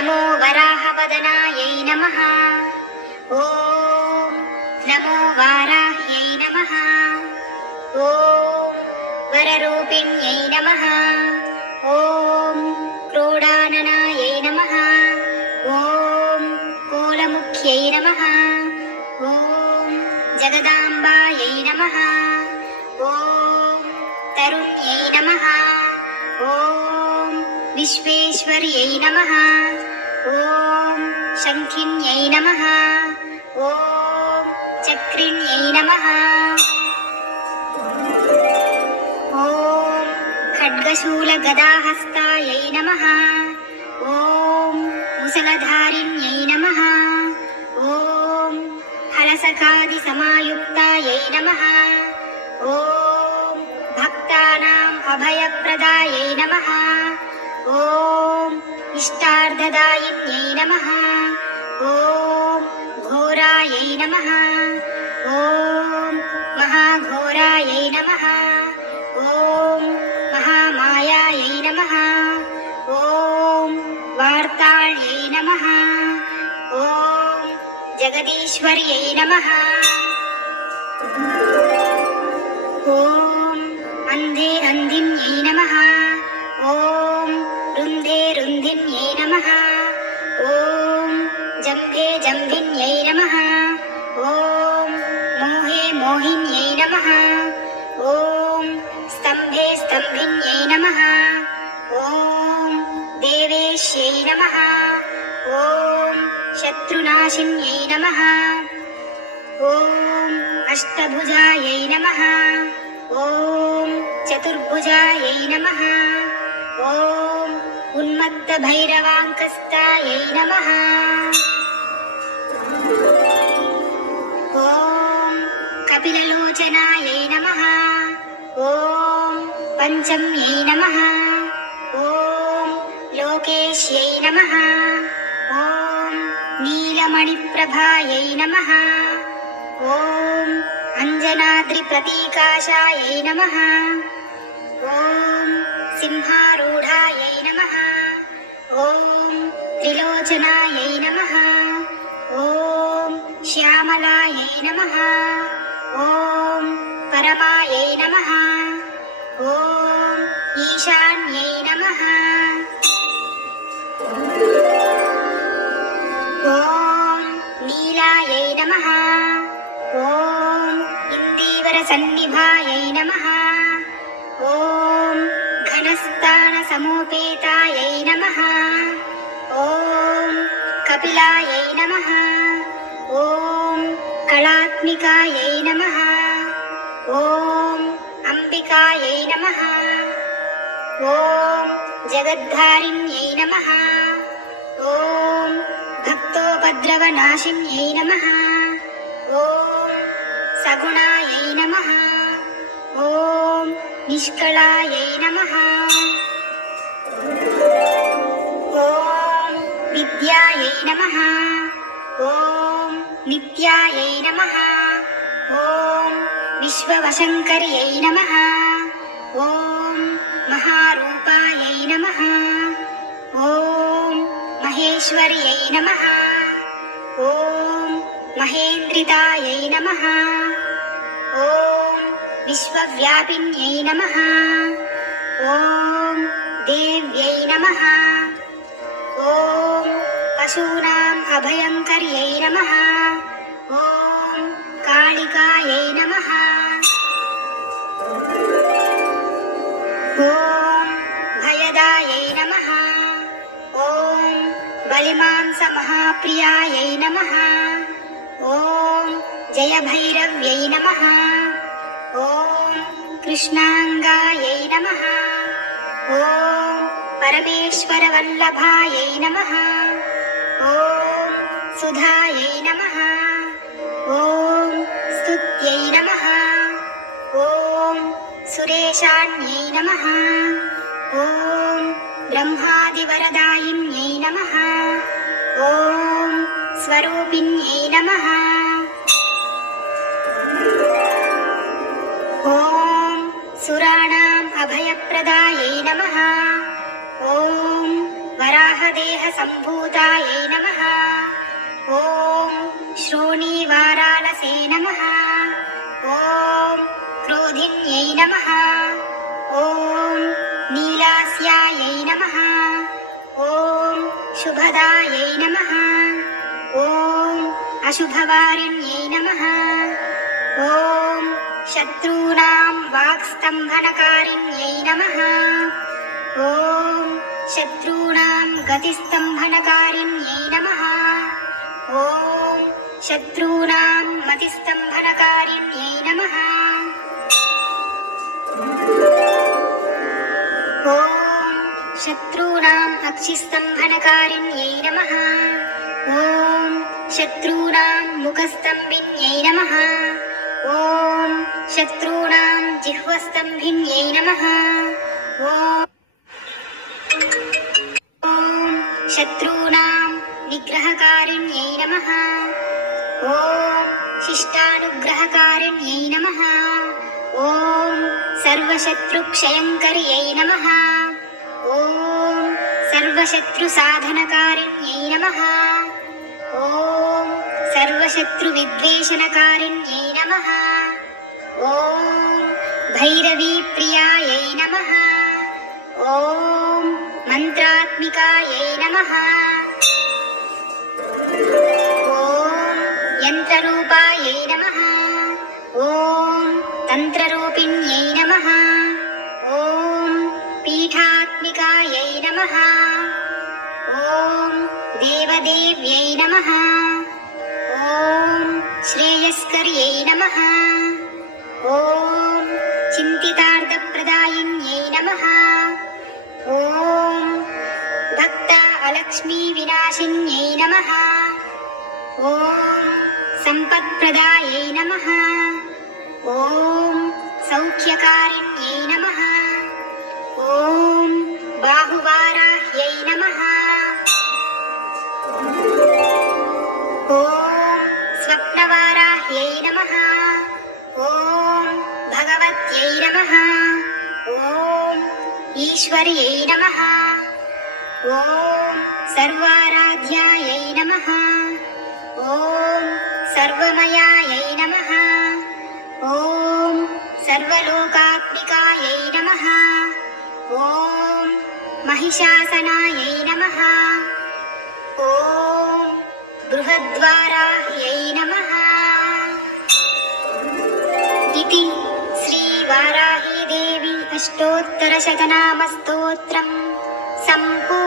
नमो वराहवदनायै नमः। ॐ नमो वाराह्यै नमः। ॐ वररूपिण्यै नमः। ॐ क्रोडाननायै नमः। ॐ कोलमुख्यै नमः। ॐ जगदाम्बायै नमः। ॐ तरुण्यै नमः। ॐ विश्वेश्वर्यै नमः। ॐ शङ्खिन्यै नमः। ॐ चक्रिण्यै नमः। ॐ खड्गशूलगदाहस्तायै नमः। ॐ मुसलधारिण्यै नमः। ॐ हलसखादिसमायुक्तायै नमः। ॐ भक्तानाम् अभयप्रदायै नमः। ॐ इष्टार्थदायिन्यै नमः। ॐ घोरायै नमः। ॐ महाघोरायै नमः। ॐ महामायायै नमः। ॐ वार्ताళ్यै नमः। ॐ जगदीश्वर्यै नमः। ॐ अन्धे अन्धिन्यै नमः। ॐ रुन्धे रुन्धिन्यै नमः। ॐ जम्भे जम्भिन्यै नमः। ॐ मोहे मोहिन्यै नमः। ॐ स्तम्भे स्तम्भिन्यै नमः। ॐ देवेश्यै नमः। ॐ शत्रुनाशिन्यै नमः। ॐ अष्टभुजायै नमः। ॐ चतुर्भुजायै नमः। ॐ उन्मत्तभैरवाङ्कस्तायै नमः। ॐ कपिललोचनायै नमः। ॐ पञ्चम्यै नमः। ॐ लोकेश्यै नमः। ॐ नीलमणिप्रभायै नमः। ॐ अञ्जनाद्रिप्रतीकाशायै नमः। ॐ सिंहारूढायै नमः। ॐ त्रिलोचनायै नमः। ॐ श्यामलायै नमः। ॐ परमायै नमः। ॐ ईशान्यै नमः। ॐ नीलायै नमः। ॐ इन्दीवरसन्निभायै नमः। ॐ घनस्थानसमोपेतायै नमः। ॐ कपिलायै नमः। ॐ कलात्मिकायै नमः। ॐ अम्बिकायै नमः। ॐ जगद्धारिण्यै नमः। ॐ भक्तोपद्रवनाशिन्यै नमः। ॐ सगुणायै नमः। ॐ निष्कलायै नमः। ॐ विद्यायै नमः। ॐ नित्यायै नमः। ॐ विश्ववशङ्कर्यै नमः। ॐ महारूपायै नमः। ॐ महेश्वर्यै नमः। ॐ महेन्द्रितायै नमः। ॐ विश्वव्यापिन्यै नमः। ॐ देव्यै नमः। ॐ पशूनाम् अभयङ्कर्यै नमः। ॐ कालिकायै नमः। ॐ भयदायै नमः। ॐ बलिमांसमहाप्रियायै नमः। ॐ जयभैरव्यै नमः। ॐ कृष्णाङ्गायै नमः। ॐ परमेश्वरवल्लभायै नमः। ॐ सुधायै नमः। ॐ स्तुत्यै नमः। ॐ सुरेशान्यै नमः। ॐ ब्रह्मादिवरदायिन्यै नमः। ॐ स्वरूपिण्यै नमः। ॐ सुराणाम् अभयप्रदायै नमः। ॐ वराह वराहदेहसम्भूतायै नमः। ॐ श्रोणीवारालसे नमः। ॐ क्रोधिन्यै नमः। ॐ नीलास्यायै नमः। ॐ शुभदायै नमः। ॐ अशुभवारिण्यै नमः। ॐ शत्रूणां वाक्स्तम्भनकारिण्यै नमः। ॐ शत्रूणां गतिस्तम्भनकारिण्यै नमः। ॐ शत्रूणां मतिस्तम्भनकारिण्यै नमः। ॐ शत्रूणाम् अक्षिस्तम्भनकारिण्यै नमः। ॐ शत्रूणां मुखस्तम्भिन्यै नमः। ॐ शत्रूणां जिह्वस्तम्भिन्यै नमः। ॐ शत्रूणां निग्रहकारिण्यै नमः। ॐ शिष्टानुग्रहकारिण्यै नमः। ॐ सर्वशत्रुक्षयङ्कर्यै नमः। ॐ सर्वशत्रुसाधनकारिण्यै नमः। ॐ सर्वशत्रुविद्वेषणकारिण्यै नमः। ॐ भैरवीप्रियायै नमः। ॐ मन्त्रात्मिकायै नमः। ॐ यन्त्ररूपायै नमः। ॐ तन्त्ररूपिण्यै नमः। ॐ पीठात्मिकायै नमः। ॐ देवदेव्यै नमः। ॐ श्रेयस्कर्यै नमः। ॐ चिन्तितार्थप्रदायिन्यै नमः। ॐ भक्ता अलक्ष्मीविनाशिन्यै नमः। ॐ सम्पत्प्रदायै नमः। ॐ सौख्यकारिण्यै नमः। ॐ बाहुवाराह्यै नमः। ॐ स्वप्नवाराह्यै नमः। ॐ भगवत्यै नमः। ॐ ईश्वर्यै नमः। ॐ सर्वाराध्यायै नमः। ॐ सर्वमयायै नमः। ॐ सर्वलोकात्मिकायै नमः। ॐ महिषासनायै नमः। ॐ बृहद्वाराह्यै नमः। इति श्रीवाराहीदेवी अष्टोत्तरशतनामस्तोत्रम् सम्पूर्णम्।